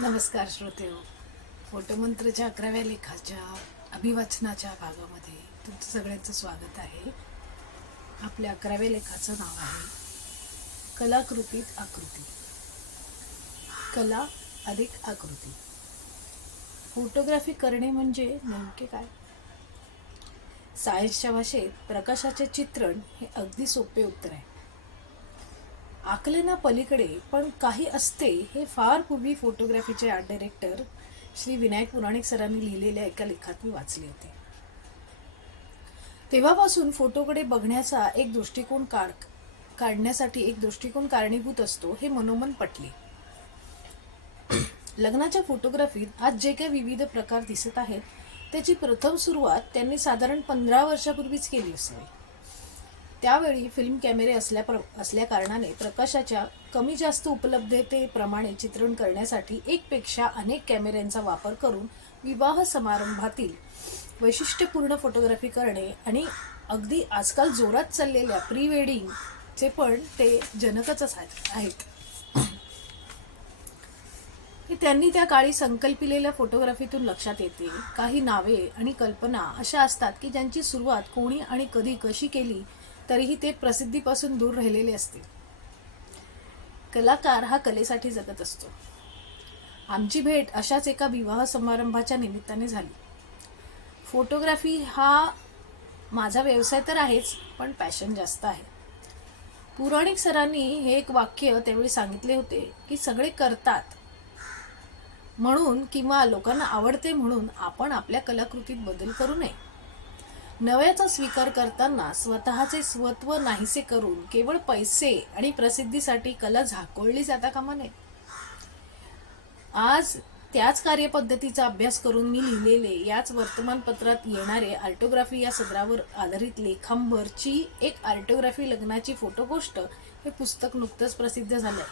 नमस्कार श्रोते हो. फोटोमंत्रच्या अकराव्या लेखाच्या अभिवाचनाच्या भागामध्ये तुमचं सगळ्यांचं स्वागत आहे. आपल्या अकराव्या लेखाचं नाव आहे कलाकृतीत आकृती. कला अधिक आकृती. फोटोग्राफी करणे म्हणजे नेमके काय? सायन्सच्या भाषेत प्रकाशाचे चित्रण हे अगदी सोपे उत्तर आहे. आकलना पलीकडे पण काही असते. हे फार पूर्वी फोटोग्राफीचे आर्ट डायरेक्टर श्री विनायक पुराणिक सरांनी लिहिलेल्या एका लेखात मी वाचले होते. तेव्हापासून फोटोकडे बघण्याचा एक दृष्टिकोन काढ काढण्यासाठी एक दृष्टिकोन कारणीभूत असतो हे मनोमन पटले. लग्नाच्या फोटोग्राफीत आज जे काही विविध प्रकार दिसत आहेत त्याची प्रथम सुरुवात त्यांनी साधारण पंधरा वर्षापूर्वीच केली असावी. त्यावेळी फिल्म कॅमेरे असल्या प्र असल्या कारणाने प्रकाशाच्या कमी जास्त उपलब्धतेप्रमाणे चित्रण करण्यासाठी एकपेक्षा अनेक कॅमेऱ्यांचा वापर करून विवाह समारंभातील वैशिष्ट्यपूर्ण फोटोग्राफी करणे आणि अगदी आजकाल जोरात चाललेल्या प्री वेडिंगचे पण ते जनकच आहेत. त्यांनी त्या काळी संकल्पिलेल्या फोटोग्राफीतून लक्षात येते. काही नावे आणि कल्पना अशा असतात की ज्यांची सुरुवात कोणी आणि कधी कशी केली तरीही ते प्रसिद्धीपासून दूर राहिलेले असते कलाकार हा कलेसाठी जगत असतो. आमची भेट अशाच एका विवाह समारंभाच्या निमित्ताने झाली. फोटोग्राफी हा माझा व्यवसाय तर आहेच पण पॅशन जास्त आहे. पुराणिक सरांनी हे एक वाक्य त्यावेळी सांगितले होते की सगळे करतात म्हणून किंवा लोकांना आवडते म्हणून आपण आपल्या कलाकृतीत बदल करू नये. नव्याचा स्वीकार करताना स्वतःचे स्वत्व नाहीसे करून केवळ पैसे आणि प्रसिद्धीसाठी कला झाकोळली जाता कामा नये. आज त्याच कार्यपद्धतीचा अभ्यास करून मी लिहिलेले याच वर्तमानपत्रात येणारे आर्टोग्राफी या सदरावर आधारित लेखांवरची एक आर्टोग्राफी लग्नाची फोटोगोष्ट हे पुस्तक नुकतंच प्रसिद्ध झालं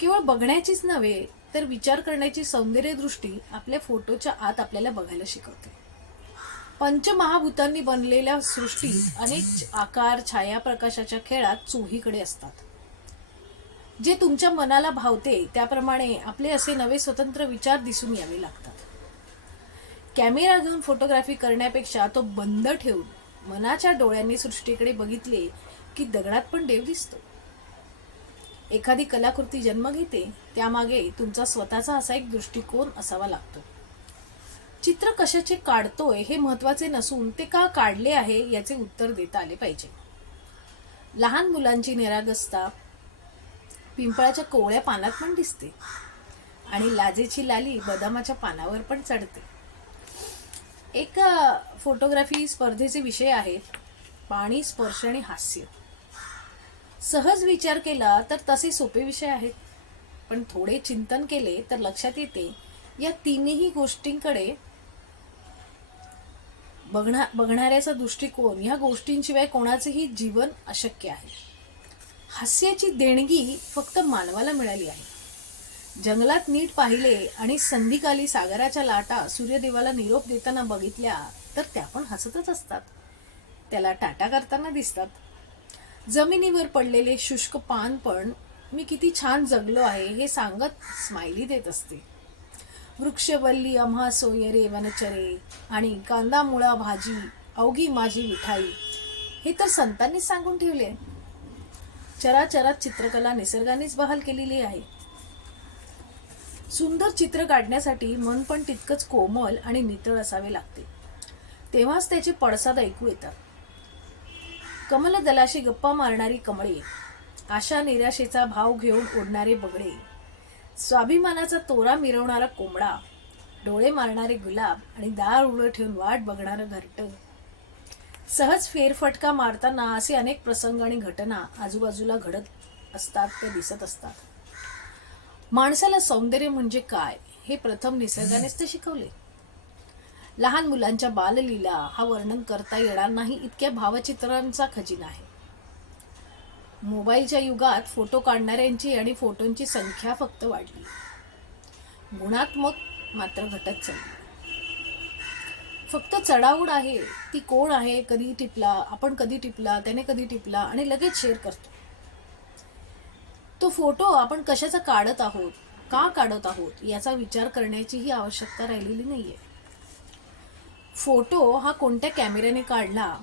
केवळ बघण्याचीच नव्हे तर विचार करण्याची सौंदर्यदृष्टी आपल्या फोटोच्या आत आपल्याला बघायला शिकवते. पंचमहाभूतांनी बनलेल्या सृष्टीत अनेक आकार छाया प्रकाशाच्या खेळात चोहीकडे असतात. जे तुमच्या मनाला भावते त्याप्रमाणे आपले असे नवे स्वतंत्र विचार दिसून यावे लागतात. कॅमेरा घेऊन फोटोग्राफी करण्यापेक्षा तो बंद ठेवून मनाच्या डोळ्यांनी सृष्टीकडे बघितले की दगडात पण देव दिसतो. एखादी कलाकृती जन्म घेते त्यामागे तुमचा स्वतःचा असा एक दृष्टिकोन असावा लागतो. चित्र कशाचे काढतोय हे महत्त्वाचे नसून ते का काढले आहे याचे उत्तर देता आले पाहिजे. लहान मुलांची निरागसता पिंपळाच्या कोवळ्या पानात पण दिसते आणि लाजेची लाली बदामाच्या पानावर पण चढते. एक फोटोग्राफी स्पर्धेचे विषय आहेत पाणी स्पर्श आणि हास्य. सहज विचार केला तर तसे सोपे विषय आहेत पण थोडे चिंतन केले तर लक्षात येते या तिन्ही गोष्टींकडे बघणा बघणाऱ्याचा दृष्टिकोन ह्या गोष्टींशिवाय कोणाचंही जीवन अशक्य आहे. हास्याची देणगी फक्त मानवाला मिळाली आहे. जंगलात नीट पाहिले आणि संधिकाली सागराच्या लाटा सूर्यदेवाला निरोप देताना बघितल्या तर त्या पण हसतच असतात. त्याला टाटा करताना दिसतात. जमिनीवर पडलेले शुष्क पान पण मी किती छान जगलो आहे हे सांगत स्माइली देत असते. वृक्षवल्ली अम्हा सोयरे वनचरे आणि कांदा मुळा भाजी अवघी माझी मिठाई. हे तर संतांनीच सांगून ठेवले. चराचरात चित्रकला निसर्गानेच बहाल केलेली आहे. सुंदर चित्र काढण्यासाठी मन पण तितकंच कोमल आणि नितळ असावे लागते. तेव्हाच त्याचे पडसाद ऐकू येतात. कमलदलाशी गप्पा मारणारी कमळे आशा निराशेचा भाव घेऊन ओढणारे बगडे स्वाभिमानाचा तोरा मिरवणारा कोंबडा डोळे मारणारे गुलाब आणि दार उडं ठेवून वाट बघणारं घरट. सहज फेरफटका मारताना असे अनेक प्रसंग आणि घटना आजूबाजूला घडत असतात ते दिसत असतात. माणसाला सौंदर्य म्हणजे काय हे प्रथम निसर्गानेच ते शिकवले. लहान मुलांच्या बाललीला हा वर्णन करता येणार नाही इतक्या भावचित्रांचा खजिना आहे. मोबाईलच्या युगात फोटो काढणाऱ्यांची आणि फोटोंची संख्या फक्त वाढली. गुणात्मक मात्र घटत चालली. फक्त चढाऊड आहे ती कोण आहे कधी टिपला आपण कधी टिपला त्याने कधी टिपला आणि लगेच शेअर करतो. तो फोटो आपण कशाचा काढत आहोत का काढत आहोत याचा विचार करण्याचीही आवश्यकता राहिलेली नाही आहे फोटो हा कोणत्या कॅमेऱ्याने काढला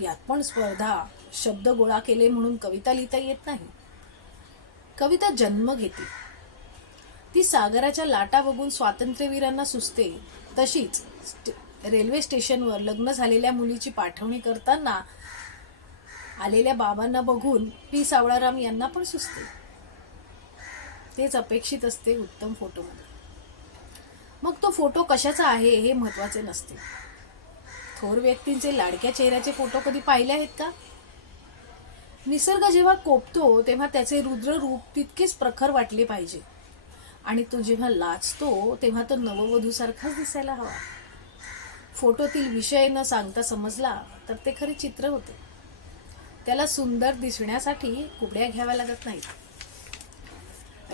यात पण स्पर्धा शब्द गोळा केले म्हणून कविता लिहिता येत नाही. कविता जन्म घेते. ती सागराच्या लाटा बघून स्वातंत्र्यवीरांना सुचते. तशीच रेल्वे स्टेशनवर लग्न झालेल्या मुलीची पाठवणी करताना आलेल्या बाबांना बघून पी. सावळाराम यांना पण सुचते. तेच अपेक्षित असते उत्तम फोटोमध्ये. मग तो फोटो कशाचा आहे हे महत्त्वाचे नसते. थोर व्यक्तींचे लाडक्या चेहऱ्याचे फोटो कधी पाहिले आहेत का? निसर्ग जेव्हा कोपतो तेव्हा त्याचे रुद्र रूप तितकेच प्रखर वाटले पाहिजे. आणि तो जेव्हा लाचतो तेव्हा तो नववधूसारखाच दिसायला हवा. फोटोतील विषय न सांगता समजला तर ते खरे चित्र होते. त्याला सुंदर दिसण्यासाठी कुबड्या घ्याव्या लागत नाहीत.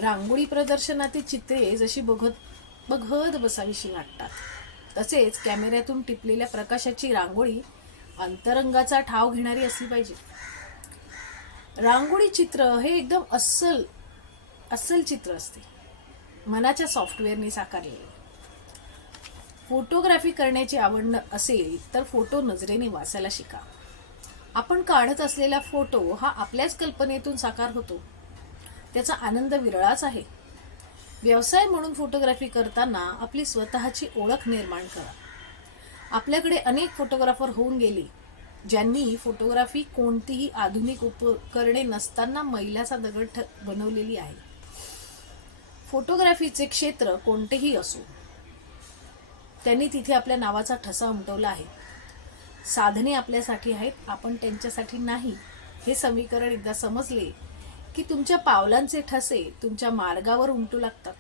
रांगोळी प्रदर्शनातील चित्रे जशी बघत बघत बसावीशी वाटतात. तसेच कॅमेऱ्यातून टिपलेल्या प्रकाशाची रांगोळी अंतरंगाचा ठाव घेणारी असली पाहिजे. रांगोळी चित्र हे एकदम अस्सल अस्सल चित्र असते. मनाच्या सॉफ्टवेअरने साकारलेले. फोटोग्राफी करण्याची आवड न- असेल तर फोटो नजरेने वाचायला शिका. आपण काढत असलेला फोटो हा आपल्याच कल्पनेतून साकार होतो. त्याचा आनंद विरळाच आहे. व्यवसाय म्हणून फोटोग्राफी करताना आपली स्वतःची ओळख निर्माण करा. आपल्याकडे अनेक फोटोग्राफर होऊन गेले. ज्यांनी फोटोग्राफी कोणतीही आधुनिक उपकरणे नसताना मैलाचा दगड ठ- बनवलेली आहे. फोटोग्राफीचे क्षेत्र कोणतेही असो त्यांनी तिथे आपल्या नावाचा ठसा उमटवला आहे. साधने आपल्यासाठी आहेत आपण त्यांच्यासाठी नाही. हे समीकरण एकदा समजले की तुमच्या पावलांचे ठसे तुमच्या मार्गावर उमटू लागतात.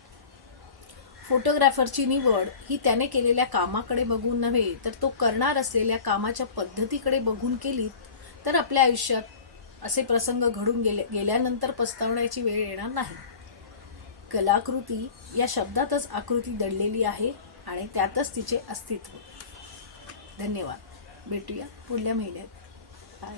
फोटोग्राफरची निवड ही त्याने केलेल्या कामाकडे बघून नव्हे तर तो करणार असलेल्या कामाच्या पद्धतीकडे बघून केली तर आपल्या आयुष्यात असे प्रसंग घडून गेले गेल्यानंतर पस्तावण्याची वेळ येणार नाही. कलाकृती या शब्दातच आकृती दडलेली आहे आणि त्यातच तिचे अस्तित्व. धन्यवाद. भेटूया पुढल्या महिन्यात. बाय